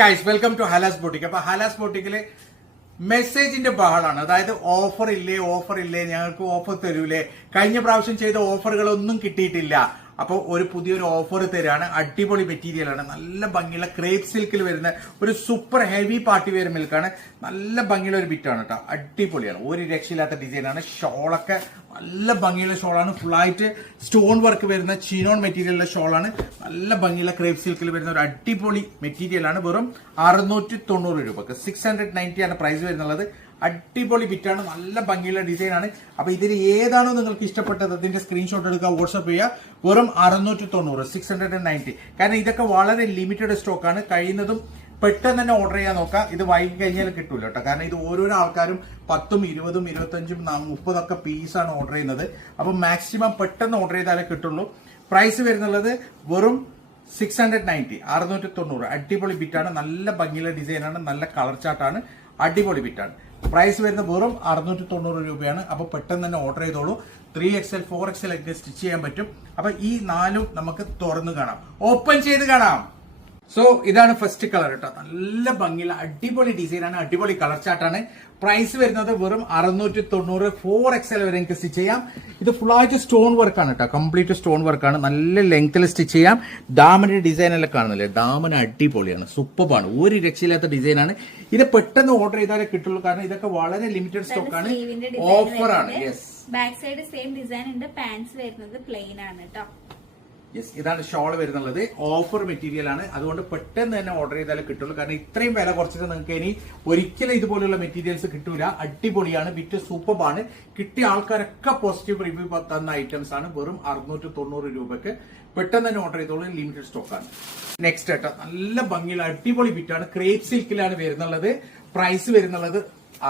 Guys welcome to Halas boutique. അപ്പൊ ഹലാസ് ബോട്ടിക്കില് മെസ്സേജിന്റെ ബഹളാണ്. അതായത് offer ഇല്ലേ ഞങ്ങൾക്ക് ഓഫർ തരൂലേ, കഴിഞ്ഞ പ്രാവശ്യം ചെയ്ത ഓഫറുകളൊന്നും കിട്ടിയിട്ടില്ല. അപ്പോൾ ഒരു പുതിയൊരു ഓഫർ തരാണ്. അടിപൊളി മെറ്റീരിയൽ ആണ്, നല്ല ഭംഗിയുള്ള ക്രേപ്പ് സിൽക്കിൽ വരുന്ന ഒരു സൂപ്പർ ഹെവി പാർട്ടി വെയർ മിൽക്കാണ്. നല്ല ഭംഗിയുള്ള ഒരു ബിറ്റാണ് കേട്ടോ, അടിപൊളിയാണ്, ഒരു രക്ഷയില്ലാത്ത ഡിസൈനാണ്. ഷോളൊക്കെ നല്ല ഭംഗിയുള്ള ഷോളാണ്, ഫുള്ളായിട്ട് സ്റ്റോൺ വർക്ക് വരുന്ന ചിനോൺ മെറ്റീരിയലുള്ള ഷോളാണ്. നല്ല ഭംഗിയുള്ള ക്രേപ്പ് സിൽക്കിൽ വരുന്ന ഒരു അടിപൊളി മെറ്റീരിയൽ ആണ്. വെറും 690 രൂപക്ക് 690 ആണ് പ്രൈസ് വരുന്നുള്ളത്. അടിപൊളി ബിറ്റാണ്, നല്ല ഭംഗിയുള്ള ഡിസൈൻ ആണ്. അപ്പൊ ഇതിൽ ഏതാണോ നിങ്ങൾക്ക് ഇഷ്ടപ്പെട്ടത് അതിന്റെ സ്ക്രീൻഷോട്ട് എടുക്കുക, വാട്സ്ആപ്പ് ചെയ്യുക. വെറും 690 690. കാരണം ഇതൊക്കെ വളരെ ലിമിറ്റഡ് സ്റ്റോക്ക് ആണ്. കഴിയുന്നതും പെട്ടെന്ന് തന്നെ ഓർഡർ ചെയ്യാൻ നോക്കാം. ഇത് വൈകി കഴിഞ്ഞാൽ കിട്ടൂല കേട്ടോ, കാരണം ഇത് ഓരോരോ ആൾക്കാരും 10, 20, 25, 30 ഒക്കെ പീസാണ് ഓർഡർ ചെയ്യുന്നത്. അപ്പൊ മാക്സിമം പെട്ടെന്ന് ഓർഡർ ചെയ്താലേ കിട്ടുള്ളൂ. പ്രൈസ് വരുന്നുള്ളത് വെറും 690. അടിപൊളി ബിറ്റാണ്, നല്ല ഭംഗിയുള്ള ഡിസൈനാണ്, നല്ല കളർ ചാർട്ടാണ്, അടിപൊളി ബിറ്റാണ്. പ്രൈസ് വരുന്നത് വെറും 690 രൂപയാണ്. അപ്പൊ പെട്ടെന്ന് തന്നെ ഓർഡർ ചെയ്തോളൂ. 3XL 4XL ഒക്കെ സ്റ്റിച്ച് ചെയ്യാൻ പറ്റും. അപ്പൊ ഈ 4 നമുക്ക് തുറന്നു കാണാം, ഓപ്പൺ ചെയ്ത് കാണാം. സോ ഇതാണ് ഫസ്റ്റ് കളർ കേട്ടോ, നല്ല ഭംഗിയുള്ള അടിപൊളി ഡിസൈനാണ്, അടിപൊളി കളർ ചാർട്ടാണ്. പ്രൈസ് വരുന്നത് വെറും 690. 4XL വരെ എനിക്ക് സ്റ്റിച്ച് ചെയ്യാം. ഇത് ഫുള്ളായിട്ട് സ്റ്റോൺ വർക്കാണ് കേട്ടോ, കംപ്ലീറ്റ് സ്റ്റോൺ വർക്കാണ്, നല്ല ലെങ്ത്തിൽ സ്റ്റിച്ച് ചെയ്യാം. ഡാമിന്റെ ഡിസൈൻ എല്ലാം കാണുന്നില്ലേ, ഡാമിന് അടിപൊളിയാണ്, സൂപ്പറാണ്, ഒരു രക്ഷയില്ലാത്ത ഡിസൈനാണ്. ഇത് പെട്ടെന്ന് ഓർഡർ ചെയ്താലേ കിട്ടുള്ളൂ, കാരണം ഇതൊക്കെ വളരെ ലിമിറ്റഡ് സ്റ്റോക്ക് ആണ്, ഓഫറാണ്. Yes, back side same design ഉണ്ട്. പാന്റ്സ് വരുന്നത് പ്ലെയിൻ ആണ് കേട്ടോ. യെസ്, ഇതാണ് ഷോൾ വരുന്നുള്ളത്. ഓഫർ മെറ്റീരിയൽ ആണ്, അതുകൊണ്ട് പെട്ടെന്ന് തന്നെ ഓർഡർ ചെയ്താലേ കിട്ടുള്ളൂ. കാരണം ഇത്രയും വില കുറച്ചിട്ട് നിങ്ങൾക്ക് ഇനി ഒരിക്കലും ഇതുപോലുള്ള മെറ്റീരിയൽസ് കിട്ടൂല. അടിപൊളിയാണ്, ബിറ്റ് സൂപ്പറാണ്. കിട്ടിയ ആൾക്കാരൊക്കെ പോസിറ്റീവ് റിവ്യൂ തന്ന ഐറ്റംസ് ആണ്. വെറും 690 രൂപയ്ക്ക് പെട്ടെന്ന് തന്നെ ഓർഡർ ചെയ്തോളൂ, ലിമിറ്റഡ് സ്റ്റോക്ക് ആണ്. നെക്സ്റ്റ് കേട്ടോ, നല്ല ഭംഗിയുള്ള അടിപൊളി ബിറ്റാണ്, ക്രേപ്പ് സിൽക്കിലാണ് വരുന്നുള്ളത്. പ്രൈസ് വരുന്നുള്ളത്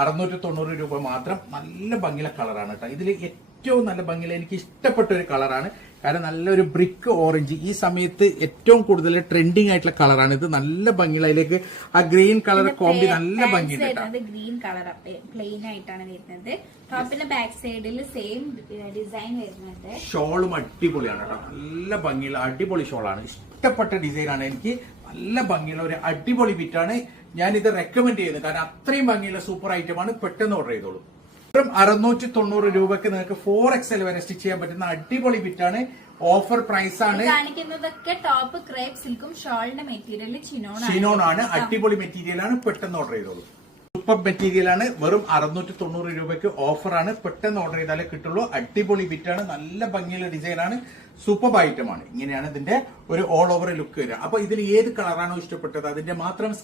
690 രൂപ മാത്രം. നല്ല ഭംഗിയുള്ള കളറാണ് കേട്ടോ. ഇതിൽ ഏറ്റവും നല്ല ഭംഗിയുള്ള എനിക്ക് ഇഷ്ടപ്പെട്ട ഒരു കളറാണ്, കാരണം നല്ലൊരു ബ്രിക്ക് ഓറഞ്ച് ഈ സമയത്ത് ഏറ്റവും കൂടുതൽ ട്രെൻഡിങ് ആയിട്ടുള്ള കളറാണ് ഇത്. നല്ല ഭംഗിയുള്ള, അതിലേക്ക് ആ ഗ്രീൻ കളർ കോമ്പി നല്ല ഭംഗിയുണ്ട്. ഗ്രീൻ കളർ പ്ലെയിൻ ആയിട്ടാണ് വരുന്നത്. ടോപ്പിന്റെ ബാക്ക് സൈഡിൽ സെയിം ഡിസൈൻ വരുന്നുണ്ട്. ഷോളും അടിപൊളിയാണ് കേട്ടോ, നല്ല ഭംഗിയുള്ള അടിപൊളി ഷോളാണ്, ഇഷ്ടപ്പെട്ട ഡിസൈനാണ് എനിക്ക്. നല്ല ഭംഗിയുള്ള ഒരു അടിപൊളി ബിറ്റാണ്, ഞാനിത് റെക്കമെൻഡ് ചെയ്യുന്നത്, കാരണം അത്രയും ഭംഗിയുള്ള സൂപ്പർ ഐറ്റമാണ്. പെട്ടെന്ന് ഓർഡർ ചെയ്തോളൂ. 690 രൂപയ്ക്ക് നിങ്ങൾക്ക് 4XL വരെ സ്റ്റിച്ച് ചെയ്യാൻ പറ്റുന്ന അടിപൊളി ബിറ്റാണ്. ഓഫർ പ്രൈസ് ആണ്. കാണിക്കുന്നതൊക്കെ ടോപ്പ് ക്രേപ്പ് സിൽക്കും ഷോളിന്റെ മെറ്റീരിയൽ ചിനോൺ ആണ്, അടിപൊളി മെറ്റീരിയൽ ആണ്. പെട്ടെന്ന് ഓർഡർ ചെയ്തോളൂ. സൂപ്പർ മെറ്റീരിയൽ ആണ്. വെറും 690 രൂപയ്ക്ക് ഓഫറാണ്. പെട്ടെന്ന് ഓർഡർ ചെയ്താലേ കിട്ടുള്ളൂ. അടിപൊളി ബിറ്റാണ്, നല്ല ഭംഗിയുള്ള ഡിസൈൻ ആണ്, സൂപ്പർ ഐറ്റമാണ്. ഇങ്ങനെയാണ് ഇതിന്റെ ഒരു ഓൾ ഓവർ ലുക്ക് വരിക. അപ്പൊ ഇതിൽ ഏത് കളറാണോ ഇഷ്ടപ്പെട്ടത് അതിന്റെ മാത്രം